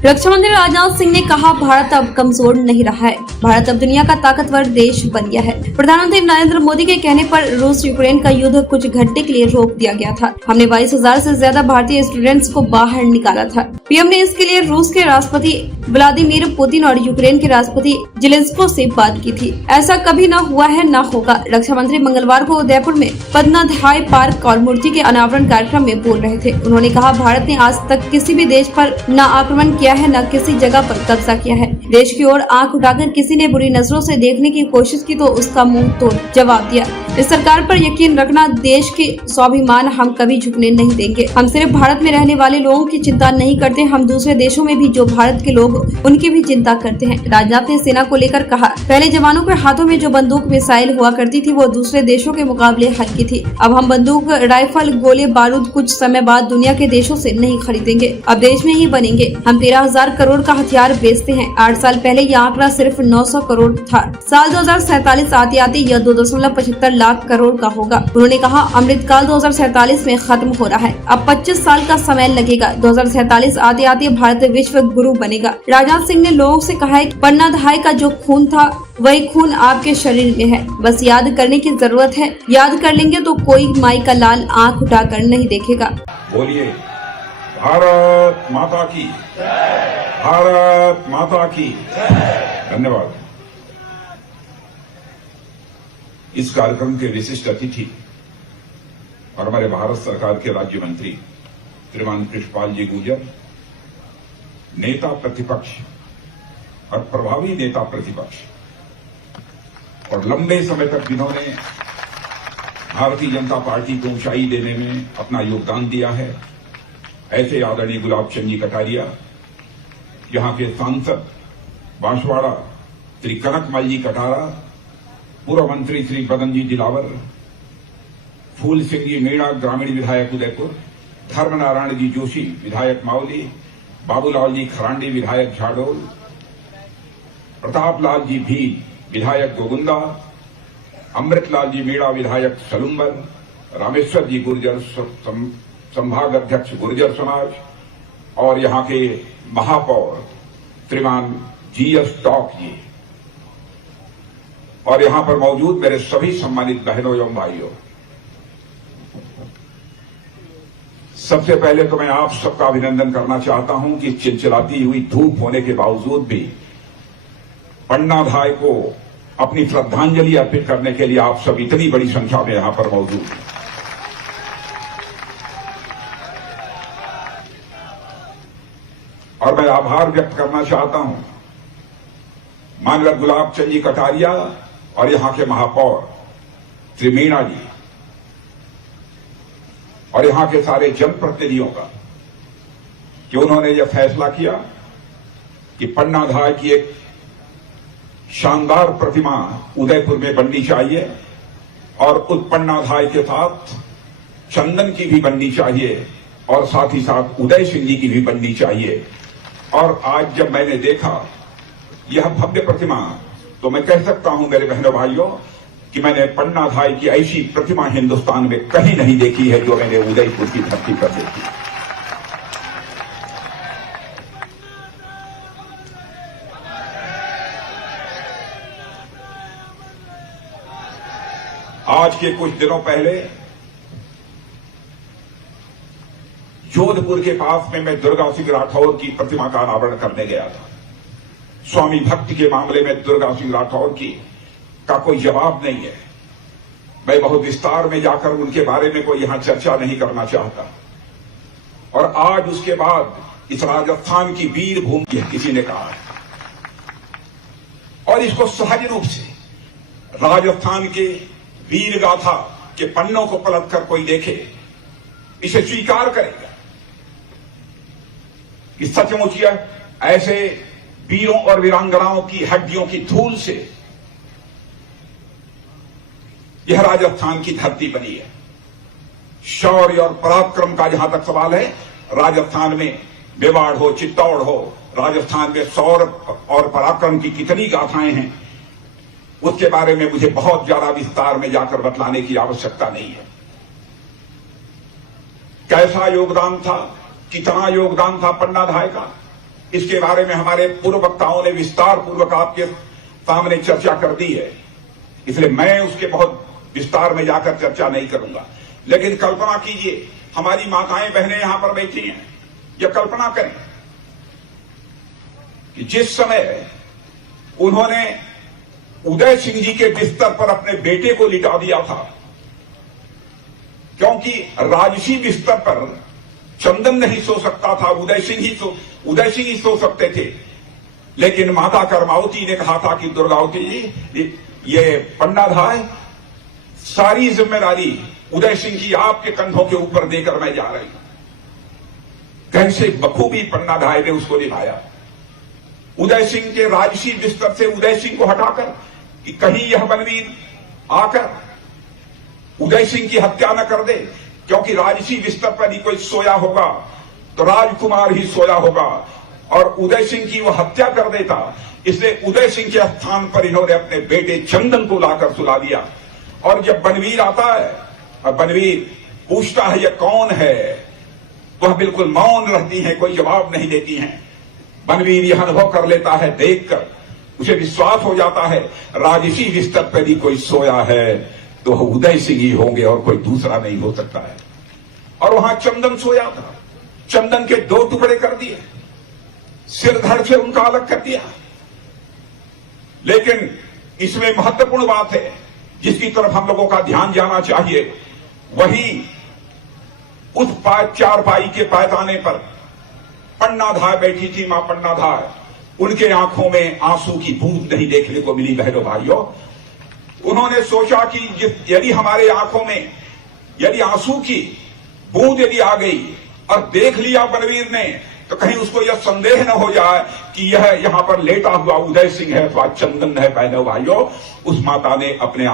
रक्षा मंत्री राजनाथ सिंह ने कहा, भारत अब कमजोर नहीं रहा है, भारत अब दुनिया का ताकतवर देश बन गया है। प्रधानमंत्री नरेंद्र मोदी के कहने पर रूस यूक्रेन का युद्ध कुछ घंटे के लिए रोक दिया गया था। हमने 22,000 से ज्यादा भारतीय स्टूडेंट्स को बाहर निकाला था। पीएम ने इसके लिए रूस के राष्ट्रपति व्लादिमीर पुतिन और यूक्रेन के राष्ट्रपति जेलेंस्की से बात की थी। ऐसा कभी न हुआ है, न होगा। रक्षा मंत्री मंगलवार को उदयपुर में पद्माधाय पार्क और मूर्ति के अनावरण कार्यक्रम में बोल रहे थे। उन्होंने कहा, भारत ने आज तक किसी भी देश पर न आक्रमण किया है, न किसी जगह पर कब्जा किया है। देश की ओर आंख उठाकर किसी ने बुरी नजरों से देखने की कोशिश की तो उसका मुंह तोड़ जवाब दिया। इस सरकार पर यकीन रखना, देश के स्वाभिमान हम कभी झुकने नहीं देंगे। हम सिर्फ भारत में रहने वाले लोगों की चिंता नहीं करते, हम दूसरे देशों में भी जो भारत के लोग उनकी भी चिंता करते हैं। राजनाथ ने सेना को लेकर कहा, पहले जवानों के हाथों में जो बंदूक मिसाइल हुआ करती थी वो दूसरे देशों के मुकाबले हल्की थी। अब हम बंदूक, राइफल, गोले बारूद कुछ समय बाद दुनिया के देशों से नहीं खरीदेंगे, अब देश में ही बनेंगे। हम 13,000 करोड़ का हथियार बेचते हैं। 8 साल पहले यह आंकड़ा सिर्फ 900 करोड़ था। साल 2047 आते आते यह 2.75 लाख करोड़ का होगा। उन्होंने कहा, अमृतकाल 2047 में खत्म हो रहा है, अब 25 साल का समय लगेगा। 2047 आते आते भारत विश्व गुरु बनेगा। राजनाथ सिंह ने लोगों से कहा है कि पन्नाधाय का जो खून था वही खून आपके शरीर में है, बस याद करने की जरूरत है। याद कर लेंगे तो कोई माई का लाल आंख उठाकर नहीं देखेगा। बोलिए, भारत माता की जय, भारत माता की जय। धन्यवाद। इस कार्यक्रम के विशिष्ट अतिथि और हमारे भारत सरकार के राज्य मंत्री श्रीमान कृष्णपाल जी गुर्जर, नेता प्रतिपक्ष और प्रभावी नेता प्रतिपक्ष, और लंबे समय तक जिन्होंने भारतीय जनता पार्टी को ऊंचाई देने में अपना योगदान दिया है, ऐसे आदरणीय गुलाब चंद जी कटारिया, यहां के सांसद बांसवाड़ा श्री कनकमल जी कटारा, पूर्व मंत्री श्री बदन जी दिलावर, फूल सिंह जी मीणा ग्रामीण विधायक उदयपुर, धर्मनारायण जी जोशी विधायक मावली, बाबूलाल जी खरांडी विधायक झाडोल, प्रताप लाल जी भील विधायक गोगुंदा, अमृतलाल जी मीणा विधायक सलुम्बर, रामेश्वर जी गुर्जर संभाग अध्यक्ष गुर्जर समाज, और यहां के महापौर श्रीमान जीएस टॉक जी, और यहां पर मौजूद मेरे सभी सम्मानित बहनों एवं भाइयों, सबसे पहले तो मैं आप सबका अभिनंदन करना चाहता हूं कि चिलचिलाती हुई धूप होने के बावजूद भी पन्नाधाय को अपनी श्रद्धांजलि अर्पित करने के लिए आप सब इतनी बड़ी संख्या में यहां पर मौजूद हैं। और मैं आभार व्यक्त करना चाहता हूं माननीय गुलाब चंद जी कटारिया और यहां के महापौर श्री मीणा जी और यहां के सारे जनप्रतिनिधियों का कि उन्होंने यह फैसला किया कि पन्नाधाय की एक शानदार प्रतिमा उदयपुर में बननी चाहिए और उस पन्नाधाय के साथ चंदन की भी बननी चाहिए और साथ ही साथ उदय सिंह जी की भी बननी चाहिए। और आज जब मैंने देखा यह भव्य प्रतिमा, तो मैं कह सकता हूं मेरे बहनों भाइयों कि मैंने पन्नाधाय की ऐसी प्रतिमा हिंदुस्तान में कहीं नहीं देखी है जो मैंने उदयपुर की धरती पर देखी। आज के कुछ दिनों पहले जोधपुर के पास में मैं दुर्गा सिंह राठौर की प्रतिमा का अनावरण करने गया था। स्वामी भक्ति के मामले में दुर्गा सिंह राठौर की का कोई जवाब नहीं है। मैं बहुत विस्तार में जाकर उनके बारे में कोई यहां चर्चा नहीं करना चाहता। और आज उसके बाद इस राजस्थान की वीर भूमि किसी ने कहा है, और इसको सहज रूप से राजस्थान के वीर गाथा के पन्नों को पलटकर कोई देखे, इसे स्वीकार करेगा कि सचमुच यह ऐसे वीरों और वीरांगनाओं की हड्डियों की धूल से यह राजस्थान की धरती बनी है। शौर्य और पराक्रम का जहां तक सवाल है, राजस्थान में मेवाड़ हो, चित्तौड़ हो, राजस्थान में शौर्य और पराक्रम की कितनी गाथाएं हैं, उसके बारे में मुझे बहुत ज्यादा विस्तार में जाकर बतलाने की आवश्यकता नहीं है। कैसा योगदान था, कितना योगदान था पन्नाधाय का, इसके बारे में हमारे पूर्व वक्ताओं ने विस्तार पूर्वक आपके सामने चर्चा कर दी है, इसलिए मैं उसके बहुत विस्तार में जाकर चर्चा नहीं करूंगा। लेकिन कल्पना कीजिए, हमारी माताएं बहनें यहां पर बैठी हैं, यह कल्पना करें कि जिस समय उन्होंने उदय सिंह जी के बिस्तर पर अपने बेटे को लिटा दिया था, क्योंकि राजसी बिस्तर पर चंदन नहीं सो सकता था, उदय सिंह ही सो सकते थे। लेकिन माता कर्मावती ने कहा था कि दुर्गावती जी, ये पन्नाधाय, सारी जिम्मेदारी उदय सिंह जी आपके कंधों के ऊपर देकर मैं जा रही हूं। कैसे बखूबी पन्नाधाय ने उसको निभाया। उदय सिंह के राजसी बिस्तर से उदय सिंह को हटाकर कि कहीं यह बलवीर आकर उदय सिंह की हत्या न कर दे, क्योंकि राजसी बिस्तर पर ही कोई सोया होगा तो राजकुमार ही सोया होगा और उदय सिंह की वह हत्या कर देता। इसलिए उदय सिंह के स्थान पर इन्होंने अपने बेटे चंदन को लाकर सुला दिया। और जब बनवीर आता है और बनवीर पूछता है यह कौन है, वह बिल्कुल मौन रहती है, कोई जवाब नहीं देती हैं। बनवीर यह अनुभव कर लेता है, देखकर उसे विश्वास हो जाता है राजसी बिस्तर पर ही कोई सोया है तो उदय सिंह ही होंगे और कोई दूसरा नहीं हो सकता है। और वहां चंदन सोया था, चंदन के 2 टुकड़े कर दिए, सिर धड़ से उनका अलग कर दिया। लेकिन इसमें महत्वपूर्ण बात है जिसकी तरफ हम लोगों का ध्यान जाना चाहिए, वही उस चारपाई के पैताने पर पन्नाधाय बैठी थी, मां पन्नाधाय। उनके आंखों में आंसू की बूंद नहीं देखने को मिली। बहनों भाइयों, उन्होंने सोचा कि यदि हमारे आंखों में यदि आंसू की बूंद यदि आ गई और देख लिया बनवीर ने, तो कहीं उसको यह संदेह न हो जाए कि यह यहां पर लेटा हुआ उदय सिंह है अथवा चंदन है। बहनों भाइयों, उस माता ने अपने